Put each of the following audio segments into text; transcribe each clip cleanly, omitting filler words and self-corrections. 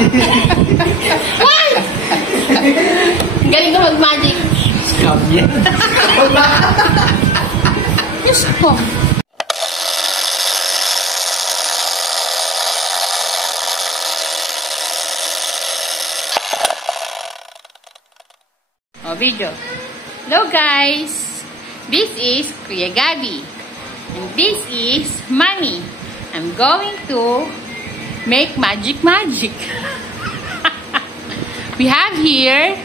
What? Galing ka mag-magic. Scam yan. Diyos ko. Oh, video. Hello guys! This is Kuya Gabi. And this is Mommy. I'm going to make magic. We have here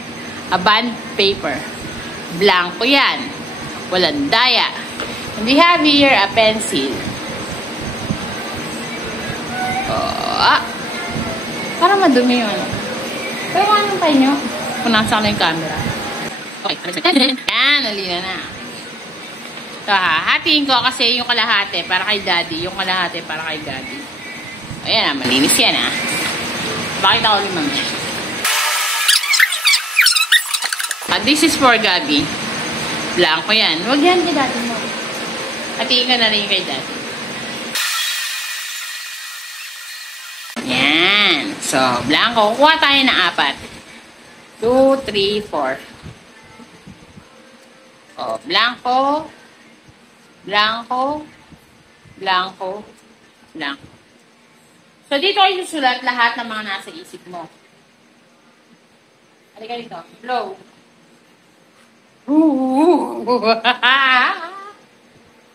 a bond paper. Blanco yan. Walang daya. And we have here a pencil. Oh, parang madumi yun. Pero anong tayo nyo? Kung nasa na yung camera. Okay. Yan, nalina na. So, hatiin ko kasi yung kalahati para kay Daddy. Yung kalahati para kay Daddy. Ayan, malinis yan, ha. Bakit ako limang? This is for Gabi. Blanco yan. Huwag yan kay Daddy mo. Hatiin ka na rin kay Daddy. Yan. So, blanco. Kuha tayo ng 4. 2, 3, 4. Oh, blanco. Blanco. Blanco. Blanco. So, dito ay susulat lahat ng mga nasa isip mo. Halika dito. Blow.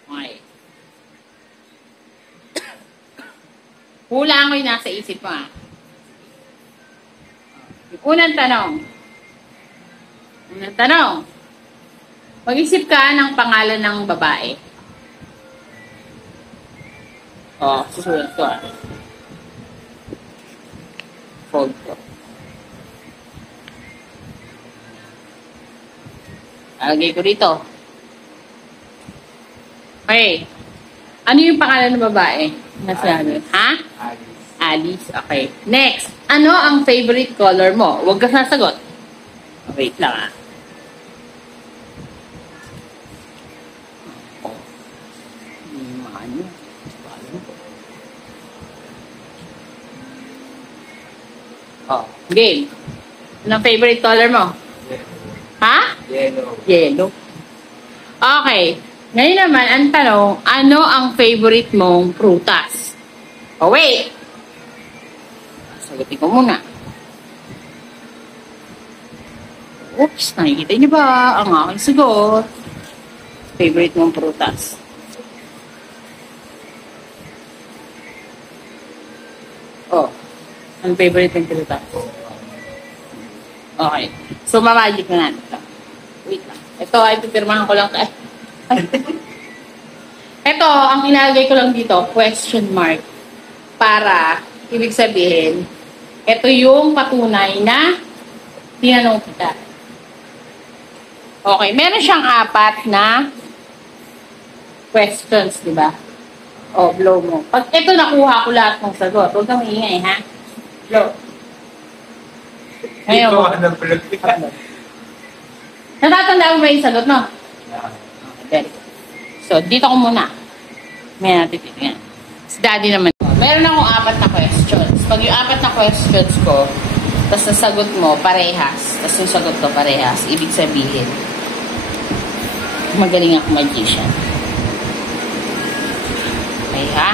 Okay. Hula ko yung nasa isip mo. Unang tanong. Mag-isip ka ng pangalan ng babae. Oh, susulat ko. Fold ko. Lagay ko dito. Okay. Ano yung pangalan ng babae? Nasabi. Ha? Alice. Okay. Next. Ano ang favorite color mo? Huwag ka sasagot. Wait lang, ha. Oh, game. Anong favorite color mo? Ha? Yellow. Yellow. Okay. Ngayon naman, ang tanong, ano ang favorite mong prutas? Oh, wait. Sagutin ko muna. Oops, nakikita niyo ba ang aking sagot? Favorite mong prutas? Oh. Ang favorite ng prutas? Okay. So, mamagic na natin ito. Wait lang. Ito ay pipirmahan ko lang. Ito, ang inalagay ko lang dito, question mark. Para, ibig sabihin, ito yung patunay na tinanong kita. Okay. Meron siyang 4 na questions, di ba? O, blow mo. Pag ito nakuha ko lahat ng sagot, huwag kang maingay, ha? Blow. Ngayon mo. Natatandaan mo ba yung sagot, no? Okay. So, dito ko muna. May natin dito yan. Si Daddy naman. Meron akong 4 na questions. Pag yung 4 na questions ko, tapos ang sagot mo, parehas. Tapos yung sagot ko, parehas. Ibig sabihin, magaling ako magician. Okay, ha?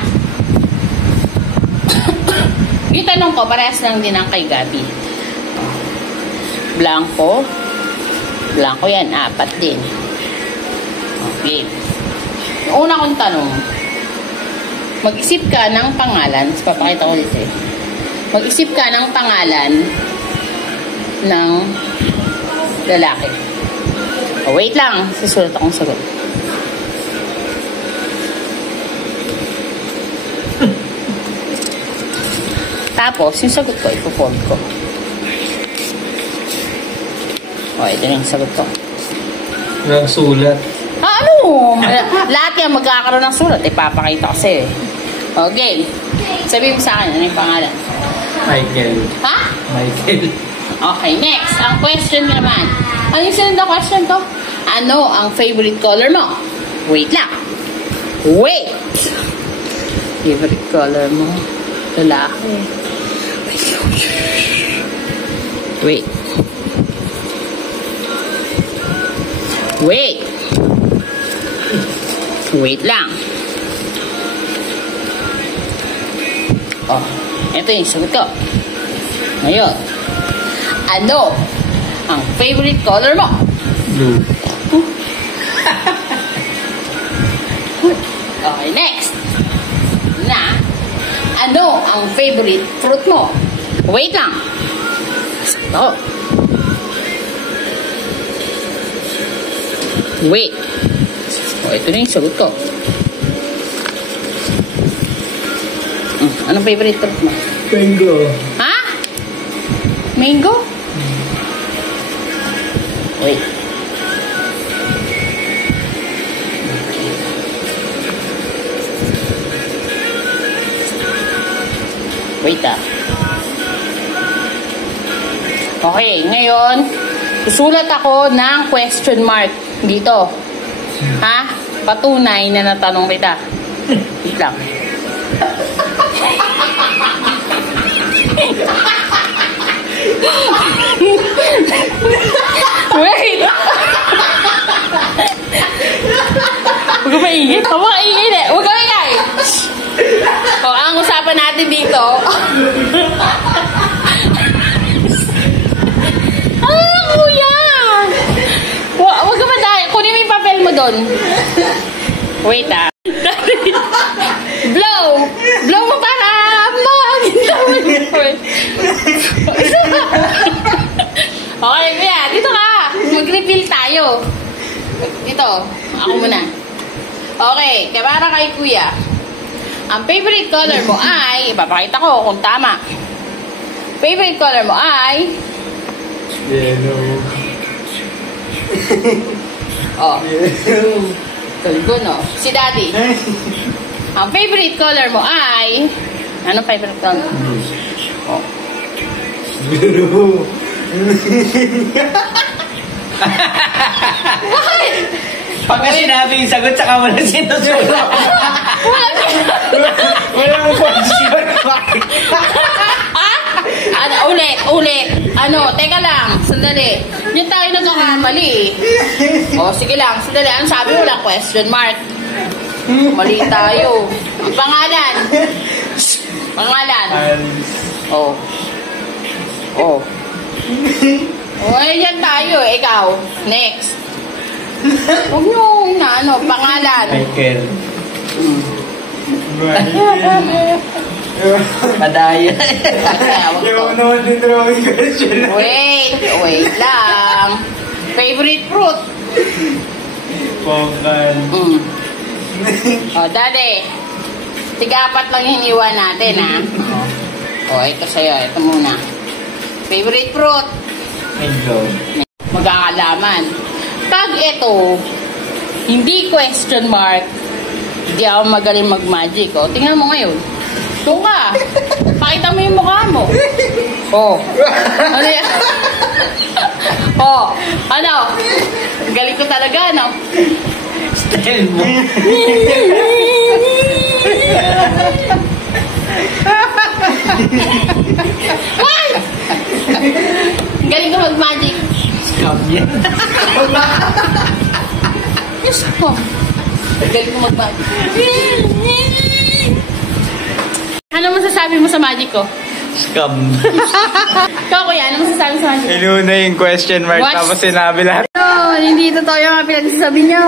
Yung tanong ko, parehas lang din ang kay Gabi. Blanco. Blanco yan, 4 din. Okay. Yung una kong tanong, mag-isip ka ng pangalan. Papakita ko dito eh. Mag-isip ka ng pangalan ng lalaki. Oh, wait lang. Susulat akong sagot. Tapos, yung sagot ko, ipo-fold ko. O, ito na yung sagot ko. Walang sulat. Ano? Lahat yan magkakaroon ng sulat. Ipapakita kasi. Okay. Sabihin mo sa akin, ano yung pangalan? Michael. Ha? Michael. Okay, next. Ang question naman. Ano yung sunod na question to? Ano ang favorite color mo? Wait lang. Wait! Favorite color mo? Lalaki. Wait. Wait. Wait lang. Oh, ito yung sagot ko. Ngayon, ano ang favorite color mo? Blue. Okay, next. Ano ang favorite fruit mo? Wait lang. Ito. Wait. Oh, ito na yung sagot ko. Anong favorite fruit mo? Mango. Ha? Mango? Wait. Wait ah. Okay, ngayon, susulat ako ng question mark dito. Ha? Patunay na natanong kita. Wait lang. Wait! Huwag ka maingay. Huwag ka maingay. Huwag ka maingay. O, ang usapan natin dito. Kuya! Huwag ka madaya. Kunin mo yung papel mo doon. Wait ah. Blow! Blow mo para Okay, kuya. Dito ka. Mag-reveal tayo. Dito. Ako muna. Okay. Kaya para kay kuya. Ang favorite color mo ay, ipapakita ko kung tama. Favorite color mo ay, Yellow. oh, Tulgo, no? Si Daddy. Ang favorite color mo ay, ano favorite color? Oh. Blue. Pag sinabi yung sagot, saka mo na sinusulat. Walang question mark. Ano, ulit. Ano, teka lang, sandali. Yan tayo nagkakamali eh. O, sige lang, sandali. Ano sabi mo lang? Question mark. Mali tayo. Ang pangalan. Pangalan. Oh. Oh. O, yan tayo eh. Ikaw. Next. Huwag nyo na, ano, pangalan. Michael. Madaya. Yung naman din drawing question. Wait lang. Favorite fruit? Pongkan. O, Daddy. Tiga-apat lang yung iwan natin, ha? O, ito sa'yo. Ito muna. Favorite fruit? Mango. Magkakalaman. Pag ito, hindi question mark, hindi ako magaling mag-magic. O, tingnan mo ngayon. Ito ka. Pakita mo yung mukha mo. Oh. Ano yan? Oh. Ano? Galing ko talaga, no? Style mo. What? Galing ko mag-magic. Scam yan. Yes ko. Galing ko mag-magic. Ano masasabi mo sa magic ko? Scam. Ikaw, kuya, ano masasabi mo sa magic? Inuna yung question mark, What? tapos sinabi lahat. No, hindi totoo yung mga pinagsasabi niyo.